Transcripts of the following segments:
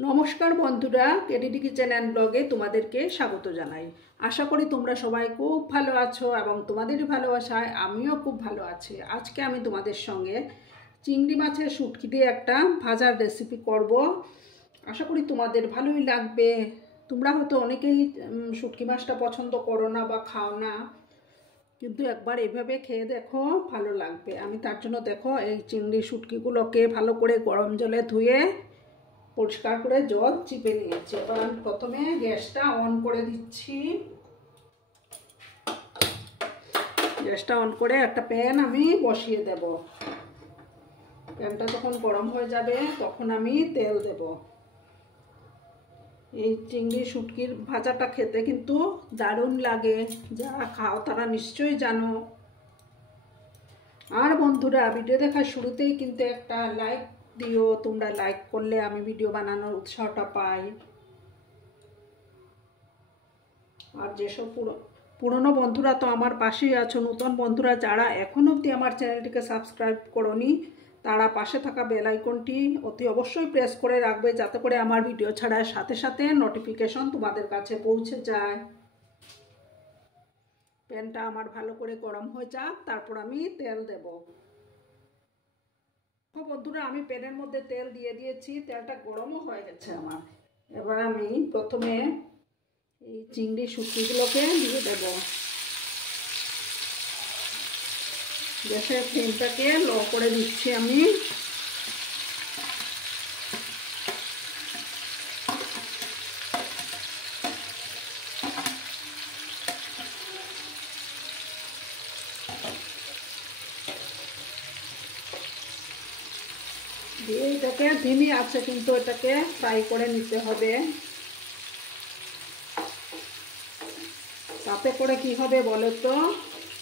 নমস্কার বন্ধুরা, KDD kitchen and ব্লগে তোমাদেরকে স্বাগত জানাই। আশা করি তোমরা সবাই খুব ভালো আছো এবং তোমাদেরই ভালোবাসায় আমিও খুব ভালো আছি। আজকে আমি তোমাদের সঙ্গে চিংড়ি মাছের শুটকি দিয়ে একটা ভাজার রেসিপি করব। আশা করি তোমাদের ভালোই লাগবে। তোমরা হয়তো অনেকেই শুটকি মাছটা পছন্দ করো না বা খাও না, কিন্তু একবার এভাবে খেয়ে দেখো, ভালো লাগবে। আমি তার জন্য দেখো এই চিংড়ি শুটকিগুলোকে ভালো করে গরম জলে ধুয়ে পরিষ্কার করে জল চিপে নিয়েছি। এবার আমি প্রথমে গ্যাসটা অন করে দিচ্ছি। গ্যাসটা অন করে একটা প্যান আমি বসিয়ে দেব। প্যানটা যখন গরম হয়ে যাবে তখন আমি তেল দেব। এই চিংড়ি শুটকির ভাজাটা খেতে কিন্তু দারুণ লাগে। যারা খাও তারা নিশ্চয়ই জানো। আর বন্ধুরা, ভিডিও দেখার শুরুতেই কিন্তু একটা লাইক দিও। তোমরা লাইক করলে আমি ভিডিও বানানোর উৎসাহটা পাই। আর যেসব পুরনো বন্ধুরা তো আমার পাশেই আছো, নতুন বন্ধুরা যারা এখন অবধি আমার চ্যানেলটিকে সাবস্ক্রাইব করোনি, তারা পাশে থাকা বেল আইকনটি অতি অবশ্যই প্রেস করে রাখবে, যাতে করে আমার ভিডিও ছাড়ার সাথে সাথে নোটিফিকেশন তোমাদের কাছে পৌঁছে যায়। প্যানটা আমার ভালো করে গরম হয়ে যাক, তারপর আমি তেল দেব। বন্ধুরা, আমি প্যানের মধ্যে তেল দিয়ে দিয়েছি, তেলটা গরমও হয়ে গেছে আমার। এবার আমি প্রথমে এই চিংড়ি শুটকিগুলোকে দিয়ে দেব। গ্যাসের ফ্লেমটাকে লো করে দিচ্ছি আমি। দিয়ে এটাকে ধিমি আছে, কিন্তু এটাকে ফ্রাই করে নিতে হবে। তাতে করে কি হবে বলো তো,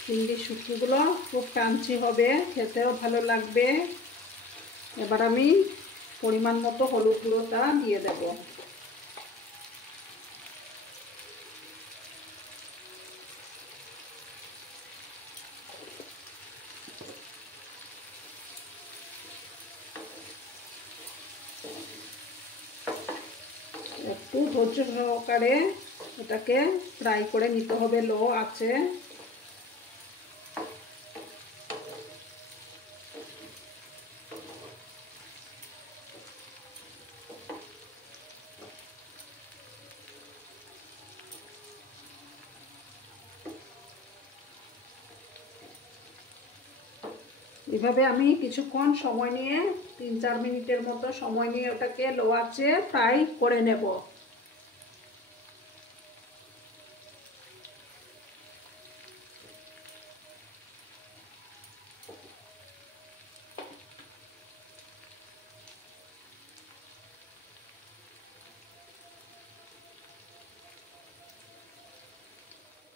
চিংড়ি শুটকিগুলো খুব ক্রাঞ্চি হবে, খেতেও ভালো লাগবে। এবার আমি পরিমাণ মতো হলুদ গুঁড়োটা দিয়ে দেব। একটু ধৈর্য সহকারে এটাকে ফ্রাই করে নিতে হবে লো আছে। এভাবে আমি কিছুক্ষণ সময় নিয়ে 3-4 মিনিটের মতো সময় নিয়ে ওটাকে লো আঁচে ফ্রাই করে নেব।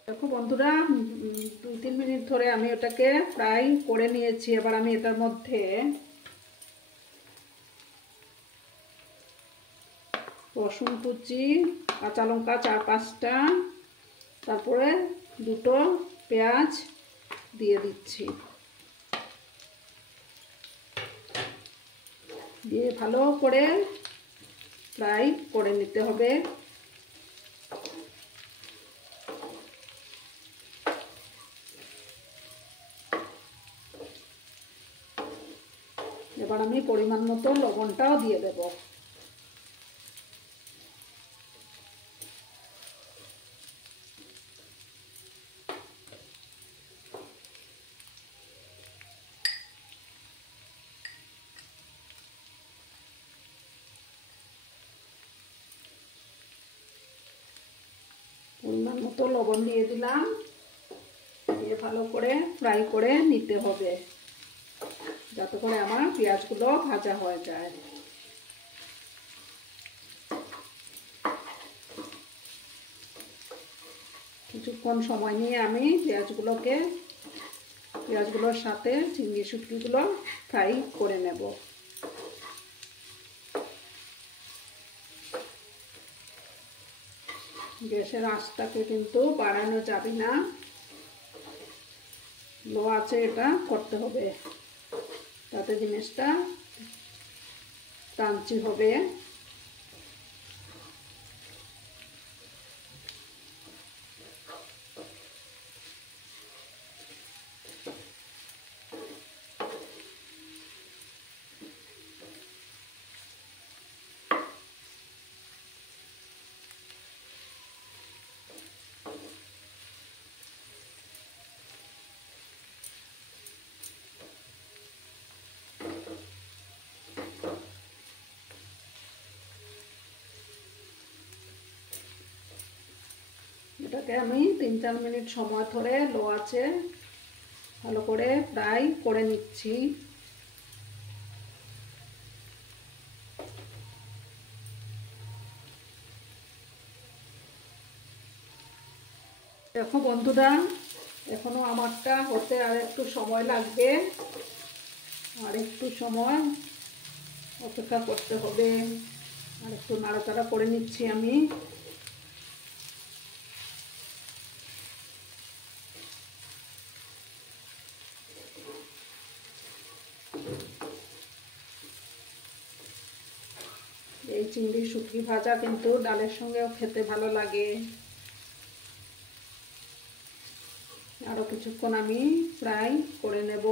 দেখো বন্ধুরা, 2-3 মিনিট ধরে আমি ওটাকে ফ্রাই করে নিয়েছি। এবার আমি এটার মধ্যে রসুন কুচি, কাঁচা লঙ্কা 4-5টা, তারপরে 2টো পেঁয়াজ দিয়ে দিচ্ছি। দিয়ে ভালো করে ফ্রাই করে নিতে হবে। এবার আমি পরিমাণ মতো লবণটাও দিয়ে দেব। পরিমাণ মতো লবণ দিয়ে দিলাম। দিয়ে ভালো করে ফ্রাই করে নিতে হবে, যাতে করে আমার পেঁয়াজগুলো ভাজা হয়ে যায়। কিছুক্ষণ সময় নিয়ে আমি পেঁয়াজগুলোর সাথে চিংড়ি শুটকিগুলো ফ্রাই করে নেব। গ্যাসের আঁচটাকে কিন্তু বাড়ানো যাবে না, লো আছে এটা করতে হবে, তাতে জিনিসটা ক্রাঞ্চি হবে। এটাকে আমি 3-4 মিনিট সময় ধরে লো আঁচে ভালো করে ফ্রাই করে নিচ্ছি। দেখো বন্ধুরা, এখনো আমারটা হতে আর একটু সময় লাগবে, আর একটু সময় অপেক্ষা করতে হবে। আর একটু নাড়াচাড়া করে নিচ্ছি আমি। এই চিংড়ি শুটকি ভাজা কিন্তু ডালের সঙ্গেও খেতে ভালো লাগে। আরো কিছুক্ষণ আমি ফ্রাই করে নেব।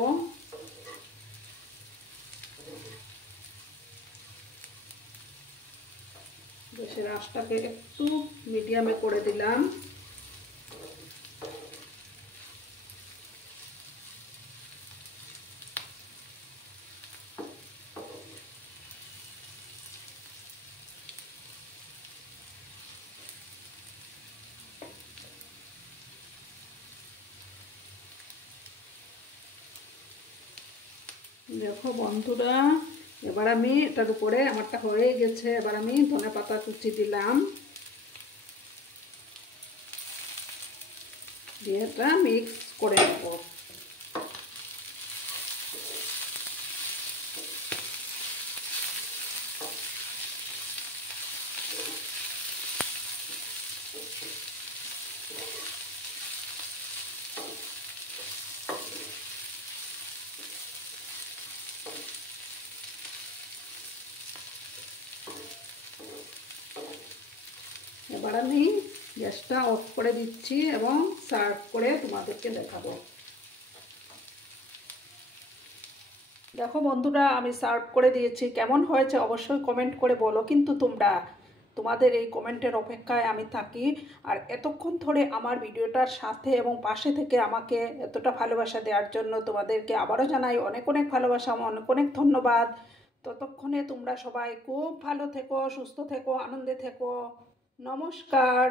গ্যাসের আঁচটাকে একটু মিডিয়ামে করে দিলাম। দেখো বন্ধুরা, এবার আমি এটার উপরে আমারটা হয়ে গেছে, এবার আমি ধনেপাতা কুচি দিলাম, দিয়ে এটা মিক্স করে নেব। এবার আমি গ্যাসটা অফ করে দিচ্ছি এবং সার্ভ করে তোমাদেরকে দেখাবো। দেখো বন্ধুরা, আমি সার্ভ করে দিয়েছি। কেমন হয়েছে অবশ্যই কমেন্ট করে বলো কিন্তু তোমরা। তোমাদের এই কমেন্টের অপেক্ষায় আমি থাকি। আর এতক্ষণ ধরে আমার ভিডিওটার সাথে এবং পাশে থেকে আমাকে এতটা ভালোবাসা দেওয়ার জন্য তোমাদেরকে আবারও জানাই অনেক অনেক ভালোবাসা, অনেক অনেক ধন্যবাদ। ততক্ষণে তোমরা সবাই খুব ভালো থেকো, সুস্থ থেকো, আনন্দে থেকো। নমস্কার।